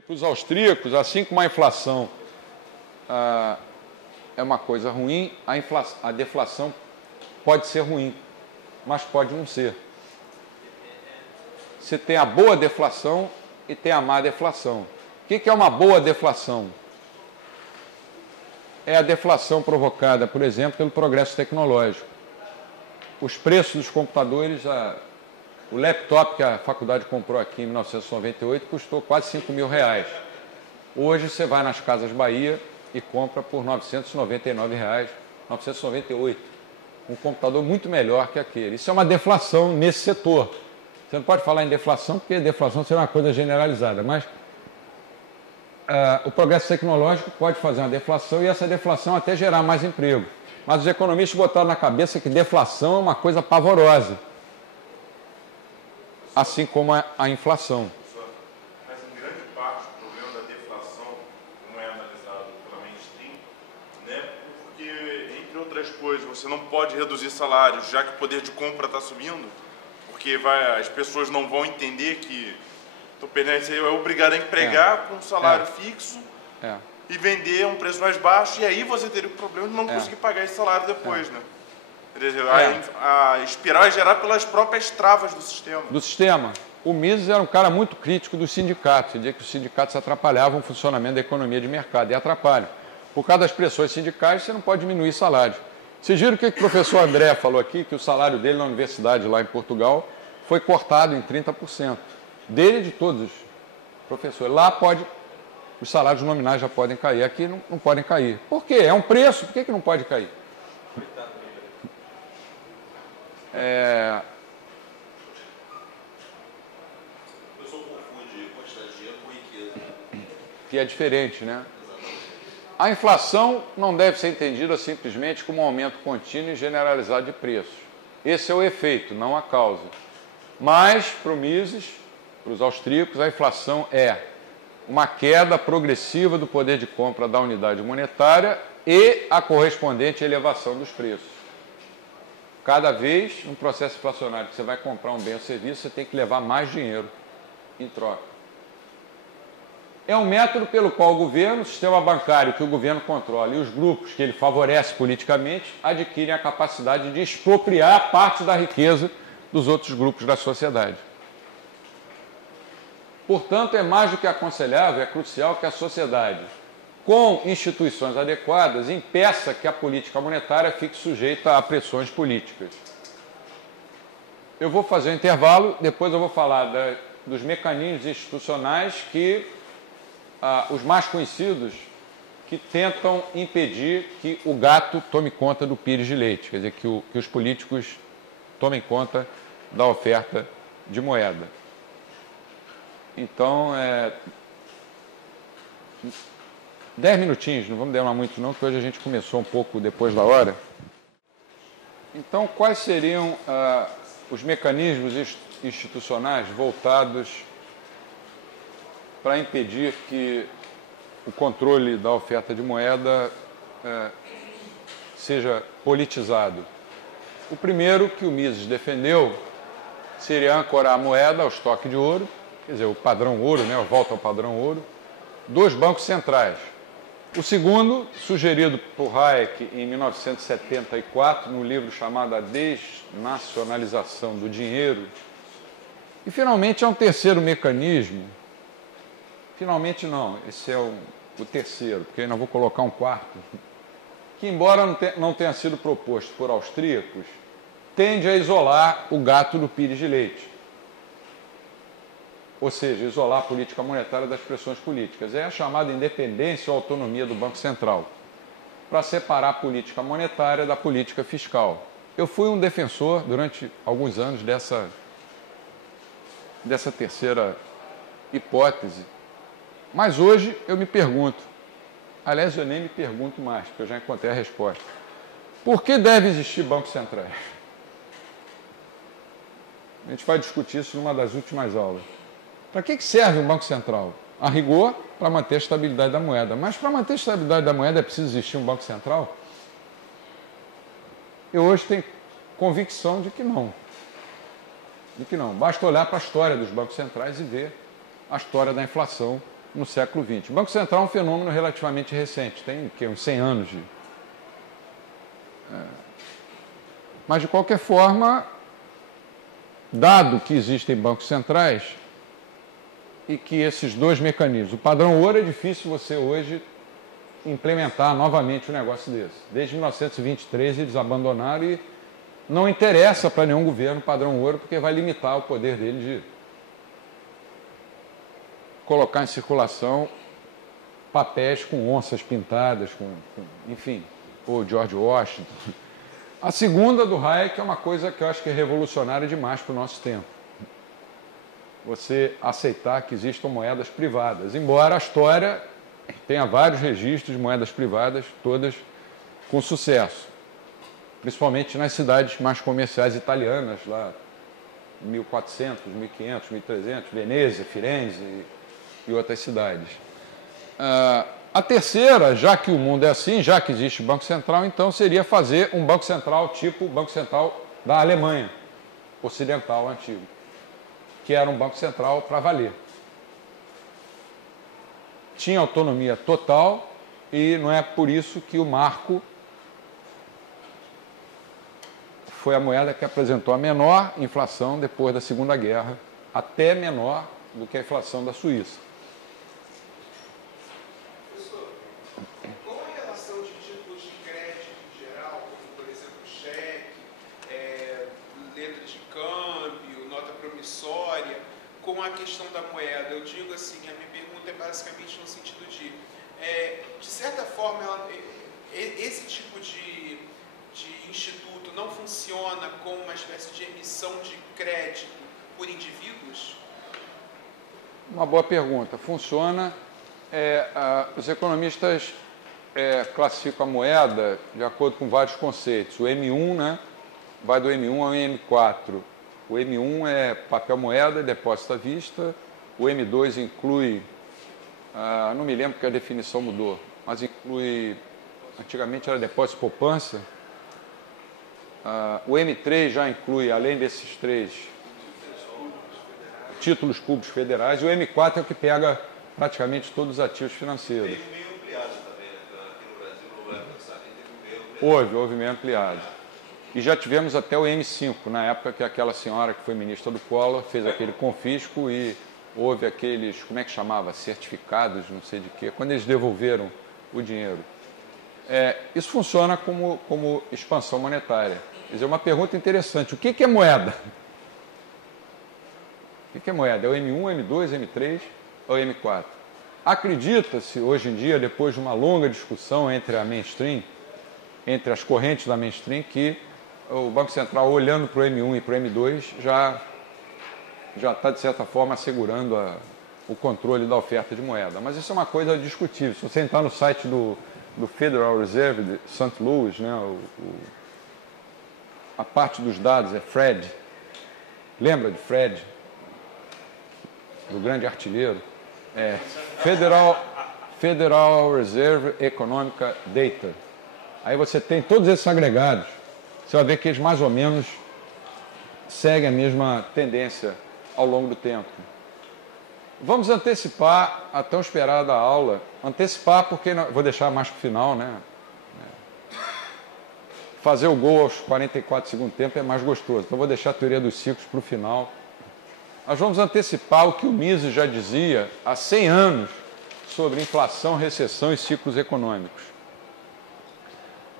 Para os austríacos, assim como a inflação é uma coisa ruim, a deflação pode ser ruim, mas pode não ser. Você tem a boa deflação e tem a má deflação. O que é uma boa deflação? É a deflação provocada, por exemplo, pelo progresso tecnológico. Os preços dos computadores, o laptop que a faculdade comprou aqui em 1998 custou quase 5 mil reais. Hoje você vai nas Casas Bahia e compra por R$ 999, 998. Um computador muito melhor que aquele. Isso é uma deflação nesse setor. Você não pode falar em deflação, porque deflação seria uma coisa generalizada, mas o progresso tecnológico pode fazer uma deflação e essa deflação até gerar mais emprego. Mas os economistas botaram na cabeça que deflação é uma coisa pavorosa, assim como a inflação. Mas em grande parte o problema da deflação não é analisado pela mainstream, né? Porque, entre outras coisas, você não pode reduzir salários, já que o poder de compra está subindo, porque as pessoas não vão entender que você é obrigado a empregar com um salário fixo e vender a um preço mais baixo, e aí você teria o problema de não conseguir pagar esse salário depois, né? A espiral é gerada pelas próprias travas do sistema. O Mises era um cara muito crítico dos sindicatos. Ele dizia que os sindicatos atrapalhavam o funcionamento da economia de mercado, e atrapalham. Por causa das pressões sindicais, você não pode diminuir salário. Vocês viram o que o professor André falou aqui, que o salário dele na universidade lá em Portugal foi cortado em 30%. Dele e de todos os professores. Lá os salários nominais já podem cair, aqui não podem cair. Por quê? É um preço, por que não pode cair? A pessoa confunde quantidade de dinheiro com riqueza. Que é diferente, né? A inflação não deve ser entendida simplesmente como um aumento contínuo e generalizado de preços. Esse é o efeito, não a causa. Mas, para o Mises, para os austríacos, a inflação é uma queda progressiva do poder de compra da unidade monetária e a correspondente elevação dos preços. Cada vez, no processo inflacionário, que você vai comprar um bem ou serviço, você tem que levar mais dinheiro em troca. É um método pelo qual o governo, o sistema bancário que o governo controla e os grupos que ele favorece politicamente adquirem a capacidade de expropriar parte da riqueza dos outros grupos da sociedade. Portanto, é mais do que aconselhável, é crucial que a sociedade, com instituições adequadas, impeça que a política monetária fique sujeita a pressões políticas. Eu vou fazer um intervalo, depois eu vou falar dos mecanismos institucionais que os mais conhecidos que tentam impedir que o gato tome conta do pires de leite, quer dizer, que os políticos tomem conta da oferta de moeda. Então, 10 minutinhos, não vamos demorar muito não, porque hoje a gente começou um pouco depois da hora. Então, quais seriam os mecanismos institucionais voltados para impedir que o controle da oferta de moeda seja politizado? O primeiro que o Mises defendeu seria ancorar a moeda ao estoque de ouro, quer dizer, o padrão ouro, né, a volta ao padrão ouro, dos bancos centrais. O segundo, sugerido por Hayek em 1974, no livro chamado A Desnacionalização do Dinheiro. E, finalmente, há um terceiro mecanismo. Finalmente, não, esse é o terceiro, porque eu ainda vou colocar um quarto, que, embora não tenha sido proposto por austríacos, tende a isolar o gato do pires de leite. Ou seja, isolar a política monetária das pressões políticas. É a chamada independência ou autonomia do Banco Central, para separar a política monetária da política fiscal. Eu fui um defensor, durante alguns anos, dessa terceira hipótese. Mas hoje eu me pergunto, aliás, eu nem me pergunto mais, porque eu já encontrei a resposta. Por que deve existir bancos centrais? A gente vai discutir isso numa das últimas aulas. Para que serve um Banco Central? A rigor, para manter a estabilidade da moeda. Mas para manter a estabilidade da moeda é preciso existir um Banco Central? Eu hoje tenho convicção de que não. Basta olhar para a história dos bancos centrais e ver a história da inflação no século XX. O Banco Central é um fenômeno relativamente recente, tem uns 100 anos de... Mas, de qualquer forma, dado que existem bancos centrais e que esses dois mecanismos, o padrão ouro é difícil você hoje implementar novamente um negócio desse. Desde 1923 eles abandonaram e não interessa para nenhum governo o padrão ouro porque vai limitar o poder dele de colocar em circulação papéis com onças pintadas, enfim, ou George Washington. A segunda do Hayek é uma coisa que eu acho que é revolucionária demais para o nosso tempo. Você aceitar que existam moedas privadas, embora a história tenha vários registros de moedas privadas, todas com sucesso, principalmente nas cidades mais comerciais italianas, lá 1400, 1500, 1300, Veneza, Firenze e outras cidades. A terceira, já que o mundo é assim, já que existe Banco Central, então seria fazer um Banco Central tipo o Banco Central da Alemanha Ocidental antigo, que era um Banco Central para valer. Tinha autonomia total e não é por isso que o marco foi a moeda que apresentou a menor inflação depois da Segunda Guerra, até menor do que a inflação da Suíça. Com a questão da moeda, eu digo assim, a minha pergunta é basicamente no sentido de certa forma, esse tipo de instituto não funciona como uma espécie de emissão de crédito por indivíduos? Uma boa pergunta. Funciona. Os economistas classificam a moeda de acordo com vários conceitos. O M1, né, vai do M1 ao M4. O M1 é papel moeda, depósito à vista. O M2 inclui, não me lembro porque a definição mudou, mas inclui, antigamente era depósito poupança. O M3 já inclui, além desses três, títulos públicos federais. E o M4 é o que pega praticamente todos os ativos financeiros. Teve meio ampliado também, né? Aqui no Brasil, não vai pensar, teve meio Houve meio ampliado. E já tivemos até o M5, na época que aquela senhora que foi ministra do Collor fez aquele confisco e houve aqueles, como é que chamava? Certificados, não sei de quê, quando eles devolveram o dinheiro. Isso funciona como expansão monetária. Quer dizer, uma pergunta interessante, o que é moeda? O que é moeda? É o M1, M2, M3 ou M4? Acredita-se, hoje em dia, depois de uma longa discussão entre a mainstream, entre as correntes da mainstream, que o Banco Central, olhando para o M1 e para o M2, já está, de certa forma, assegurando o controle da oferta de moeda. Mas isso é uma coisa discutível. Se você entrar no site do Federal Reserve de St. Louis, né, a parte dos dados é Fred. Lembra de Fred? Do grande artilheiro? Federal Reserve Economic Data. Aí você tem todos esses agregados. Você vai ver que eles mais ou menos seguem a mesma tendência ao longo do tempo. Vamos antecipar, a tão esperada aula, antecipar porque, vou deixar mais para o final, né? Fazer o gol aos 44 segundos tempo é mais gostoso, então vou deixar a teoria dos ciclos para o final. Nós vamos antecipar o que o Mises já dizia há 100 anos sobre inflação, recessão e ciclos econômicos.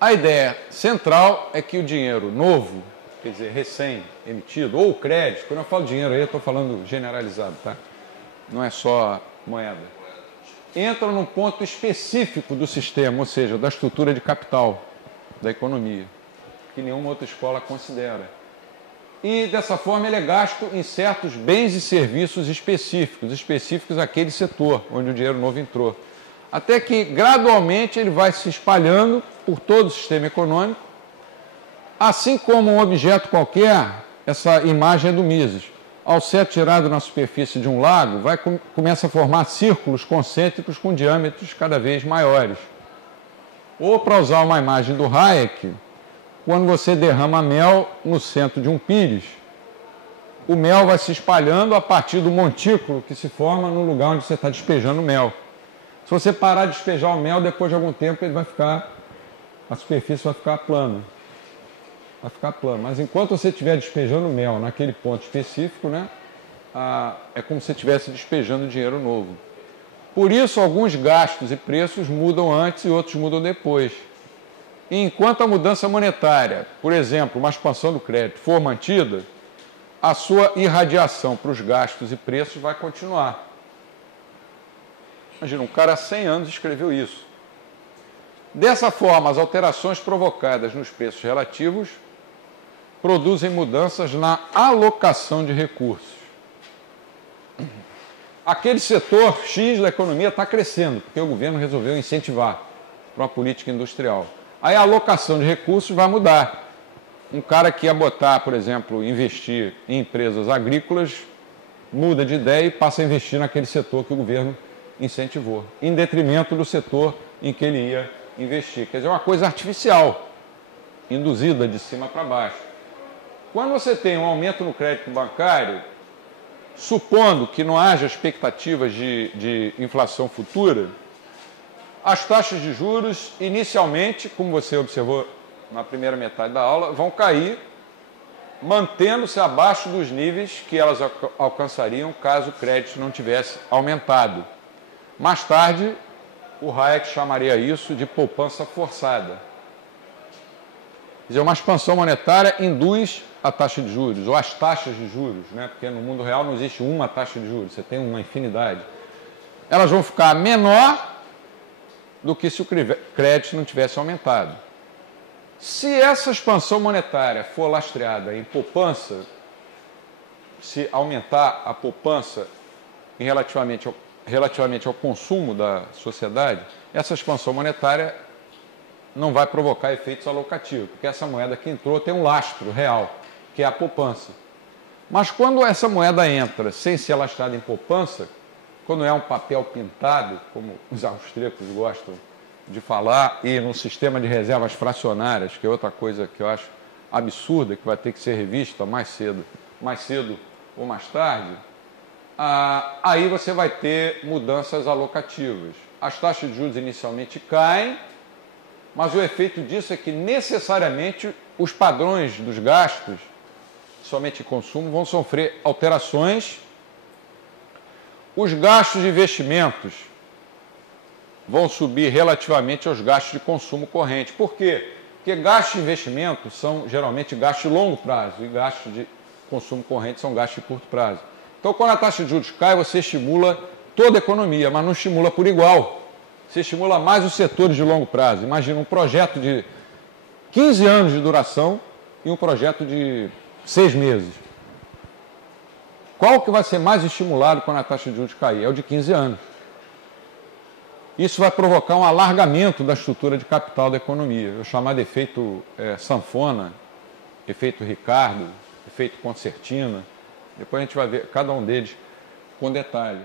A ideia central é que o dinheiro novo, quer dizer, recém-emitido, ou o crédito, quando eu falo dinheiro aí, eu estou falando generalizado, tá? Não é só moeda. Entra num ponto específico do sistema, ou seja, da estrutura de capital da economia, que nenhuma outra escola considera. E, dessa forma, ele é gasto em certos bens e serviços específicos àquele setor onde o dinheiro novo entrou. Até que, gradualmente, ele vai se espalhando por todo o sistema econômico, assim como um objeto qualquer, essa imagem é do Mises. Ao ser atirado na superfície de um lago, começa a formar círculos concêntricos com diâmetros cada vez maiores. Ou, para usar uma imagem do Hayek, quando você derrama mel no centro de um pires, o mel vai se espalhando a partir do montículo que se forma no lugar onde você está despejando o mel. Se você parar de despejar o mel, depois de algum tempo ele vai ficar, a superfície vai ficar plana. Vai ficar plana. Mas enquanto você estiver despejando o mel naquele ponto específico, né, é como se você estivesse despejando dinheiro novo. Por isso, alguns gastos e preços mudam antes e outros mudam depois. E enquanto a mudança monetária, por exemplo, uma expansão do crédito, for mantida, a sua irradiação para os gastos e preços vai continuar. Imagina, um cara há 100 anos escreveu isso. Dessa forma, as alterações provocadas nos preços relativos produzem mudanças na alocação de recursos. Aquele setor X da economia está crescendo, porque o governo resolveu incentivar para uma política industrial. Aí a alocação de recursos vai mudar. Um cara que ia botar, por exemplo, investir em empresas agrícolas, muda de ideia e passa a investir naquele setor que o governo incentivou, em detrimento do setor em que ele ia investir. Quer dizer, uma coisa artificial, induzida de cima para baixo. Quando você tem um aumento no crédito bancário, supondo que não haja expectativas de inflação futura, as taxas de juros, inicialmente, como você observou na primeira metade da aula, vão cair, mantendo-se abaixo dos níveis que elas alcançariam caso o crédito não tivesse aumentado. Mais tarde, o Hayek chamaria isso de poupança forçada. Quer dizer, uma expansão monetária induz a taxa de juros, ou as taxas de juros, né? Porque no mundo real não existe uma taxa de juros, você tem uma infinidade. Elas vão ficar menor do que se o crédito não tivesse aumentado. Se essa expansão monetária for lastreada em poupança, se aumentar a poupança relativamente ao consumo da sociedade, essa expansão monetária não vai provocar efeitos alocativos, porque essa moeda que entrou tem um lastro real, que é a poupança. Mas quando essa moeda entra sem ser lastrada em poupança, quando é um papel pintado, como os austríacos gostam de falar, e num sistema de reservas fracionárias, que é outra coisa que eu acho absurda, que vai ter que ser revista mais cedo ou mais tarde, aí você vai ter mudanças alocativas. As taxas de juros inicialmente caem, mas o efeito disso é que necessariamente os padrões dos gastos, somente consumo, vão sofrer alterações. Os gastos de investimentos vão subir relativamente aos gastos de consumo corrente. Por quê? Porque gastos de investimento são geralmente gastos de longo prazo e gastos de consumo corrente são gastos de curto prazo. Então, quando a taxa de juros cai, você estimula toda a economia, mas não estimula por igual. Você estimula mais os setores de longo prazo. Imagina um projeto de 15 anos de duração e um projeto de 6 meses. Qual que vai ser mais estimulado quando a taxa de juros cair? É o de 15 anos. Isso vai provocar um alargamento da estrutura de capital da economia. Eu chamar de efeito sanfona, efeito Ricardo, efeito concertina. Depois a gente vai ver cada um deles com detalhe.